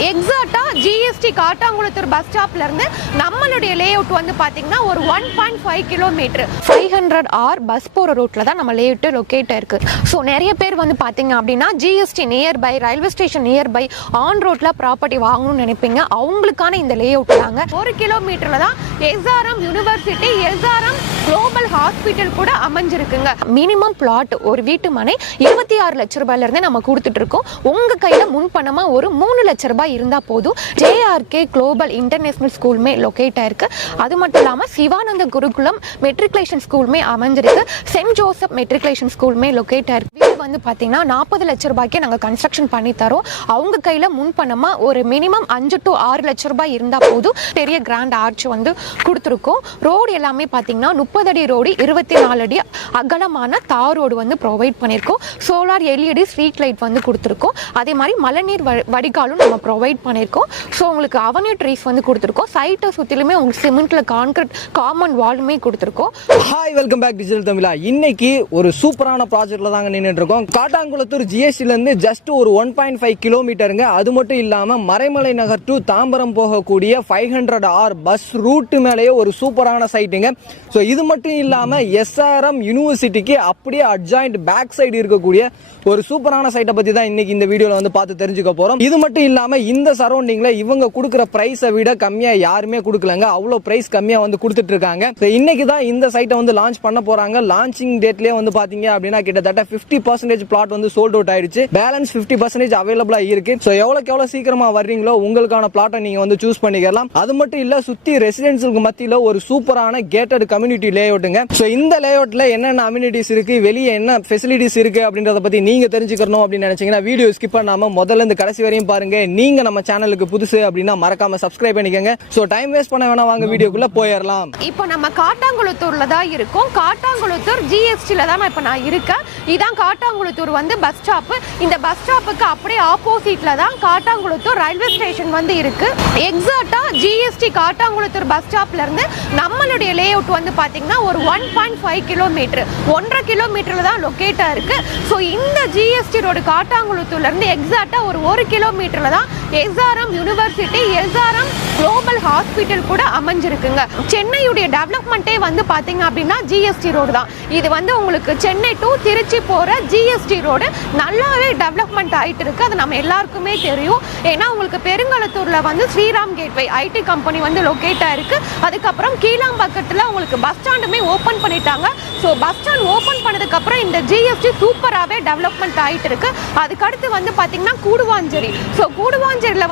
எக்ஸாக்டா GST Kattankulathur bus ஸ்டாப்ல இருந்து நம்மளுடைய லே அவுட் வந்து பாத்தீங்கன்னா ஒரு 1.5 கிலோமீட்டர் 500R பஸ் போற ரூட்ல தான் நம்ம லே அவுட் லொகேட் இருக்கு. ஸோ நிறைய பேர் வந்து பாத்தீங்க அப்படின்னா GST nearby, railway station nearby, on ரோட்ல ப்ராப்பர்ட்டி வாங்கணும்னு நினைப்பீங்க. அவங்களுக்கான இந்த லே அவுட் தாங்க. 1 கிலோமீட்டர்ல தான் SRM university, SRM global hospital கூட அமைஞ்சிருக்குங்க. மினிமம் பிளாட் ஒரு வீட்டு மனை 26 லட்ச ரூபாயில இருந்து நம்ம கொடுத்துட்டு இருக்கோம். உங்க கையில முன்பணமா ஒரு 3 லட்ச ரூபாய் இருந்தா போதும். JRK குளோபல் இன்டர்நேஷனல் ஸ்கூலுமே லொகேட் ஆயிருக்கு. அது மட்டும் இல்லாம சிவானந்த குருகுலம் மெட்ரிகுலேஷன் ஸ்கூலுமே அமைஞ்சிருக்கு. சென்ட் ஜோசப் மெட்ரிகுலேஷன் ஸ்கூலுமே லொகேட் ஆயிருக்கு. வீடு வந்து பாத்தீங்கன்னா 40 லட்ச ரூபாய்க்கு நாங்க கன்ஸ்ட்ரக்ஷன் பண்ணி தரோம். அவங்க கையில முன்பணமா ஒரு மினிமம் 5 to 6 லட்ச ரூபாய் இருந்தா போதும். பெரிய கிராண்ட் ஆர்ச் வந்து கொடுத்துருக்கோம். ரோடு எல்லாமே பாத்தீங்கன்னா 30 அடி ரோடு, 24 அடி அகலமான தார் ரோடு வந்து ப்ரொவைட் பண்ணியிருக்கோம். சோலார் LED ஸ்ட்ரீட் லைட் வந்து கொடுத்துருக்கோம். அதே மாதிரி மழைநீர் வடிகாலும் நம்ம ப்ரொவைட் பண்ணியிருக்கோம். ஸோ உங்களுக்கு அவென்யூ ட்ரீஸ் வந்து கொடுத்துருக்கோம். சைட்டை சுற்றிலுமே உங்களுக்கு சிமெண்ட்ல கான்கிரீட் காமன் வாலுமே கொடுத்துருக்கோம். ஹாய், வெல்கம் பேக் டிஜிட்டல் தமிழா. இன்னைக்கு ஒரு சூப்பரான ப்ராஜெக்ட்ல தாங்க நின்றுட்டு இருக்கோம். காட்டாங்குளத்தூர் ஜிஎஸ்டில இருந்து ஜஸ்ட் ஒரு 1.5 கிலோமீட்டருங்க. அது மட்டும் இல்லாம மறைமலை நகர் டு தாம்பரம் போகக்கூடிய 500R பஸ் ரூட் மேலேயே ஒரு சூப்பரான சைட்டுங்க. ஸோ இது மட்டும் இல்லாம SRM யூனிவர்சிட்டிக்கு அப்படியே அட்ஜாயிண்ட் பேக் சைடு இருக்கக்கூடிய ஒரு சூப்பரான சைட்டை பத்தி தான் இன்னைக்கு இந்த வீடியோல வந்து பார்த்து தெரிஞ்சுக்க போறோம். இது மட்டும் இல்லாம இந்த சரௌண்டிங்ல இவங்க கொடுக்குற பிரைஸை விட கம்மியா யாருமே கொடுக்கலங்க. அவ்வளவு பிரைஸ் கம்மியா வந்து கொடுத்துட்டு இருக்காங்க. இன்னைக்கு தான் இந்த சைட்டை வந்து லான்ச் பண்ண போறாங்க. லான்ச்சிங் டேட்லயே வந்து பாத்தீங்க அப்படின்னா கிட்டத்தட்ட 50% பிளாட் வந்து சோல்ட் அவுட் ஆயிடுச்சு. பேலன்ஸ் 50% அவைலபிளா இருக்கு. ஸோ எவ்வளவு சீக்கிரமா வர்றீங்களோ உங்களுக்கான பிளாட்டை நீங்க வந்து சூஸ் பண்ணிக்கலாம். அது மட்டும் இல்ல, சுத்தி ரெசிடென்சியலுக்கு மத்தியில ஒரு சூப்பரான கேட்டட் கம்யூனிட்டி லே அவுட்டுங்க. ஸோ இந்த லே அவுட்ல என்னென்ன அம்யூனிட்டிஸ் இருக்கு, வெளியே என்ன ஃபெசிலிட்டிஸ் இருக்கு அப்படின்றத பத்தி நீங்க தெரிஞ்சுக்கணும் அப்படின்னு நினைச்சீங்கன்னா வீடியோ ஸ்கிப் பண்ணாம முதல்ல இருந்து கடைசி வரையும் பாருங்க. நீங்க நம்ம சேனலுக்கு புதுசு அப்படின்னா மறக்காம சப்ஸ்கிரைப் பண்ணிக்கங்க. சோ டைம் வேஸ்ட் பண்ண வேணா, வாங்க வீடியோக்குள்ள போயிடலாம். இப்போ நம்ம காட்டாங்குளத்தூர்ல தான் இருக்கோம். காட்டாங்குளத்தூர் ஜிஎஸ்டில தான் இப்போ நான் இருக்கேன். இதான் காட்டாங்குளத்தூர் வந்து பஸ் ஸ்டாப். இந்த பஸ் ஸ்டாப்புக்கு அப்படியே ஆப்போசிட்ல தான் காட்டாங்குளத்தூர் ரயில்வே ஸ்டேஷன் வந்து இருக்கு. எக்ஸாக்டா ஜிஎஸ்டி காட்டாங்குளத்தூர் பஸ் ஸ்டாப்ல இருந்து நம்மளுடைய லே அவுட் வந்து பாத்தீங்கன்னா ஒரு 1.5 கிலோமீட்டர் 1.5 கிலோமீட்டர்ல தான் லொகேட்டா இருக்கு. ஸோ இந்த ஜிஎஸ்டி ரோடு காட்டாங்குளத்தூர்ல இருந்து எக்ஸாக்டா ஒரு 1 கிலோமீட்டர்ல தான் SRM university, SRM global hospital கூட அமைஞ்சிருக்குங்க. சென்னையுடைய டெவலப்மெண்ட்டே வந்து பாத்தீங்க அப்படின்னா ஜிஎஸ்டி ரோடு தான். இது வந்து உங்களுக்கு சென்னை டு திருச்சி போற ஜிஎஸ்டி ரோடு நல்லாவே டெவலப்மெண்ட் ஆயிட்டு இருக்கு. அது நம்ம எல்லாருக்குமே தெரியும். ஏன்னா உங்களுக்கு பெருங்கலத்தூர்ல வந்து ஸ்ரீராம் கேட்வே ஐடி கம்பெனி வந்து லொகேட் ஆயிருக்கு. அதுக்கப்புறம் கீழாம்பக்கத்துல உங்களுக்கு பஸ் ஸ்டாண்டுமே ஓபன் பண்ணிட்டாங்க. ஸோ பஸ் ஸ்டாண்ட் ஓபன் பண்ணதுக்கு அப்புறம் இந்த ஜிஎஸ்டி சூப்பராகவே டெவலப்மெண்ட் ஆயிட்டு இருக்கு. அதுக்கடுத்து வந்து பாத்தீங்கன்னா கூடுவாஞ்சேரி. ஸோ கூடுவாஞ்சேரியில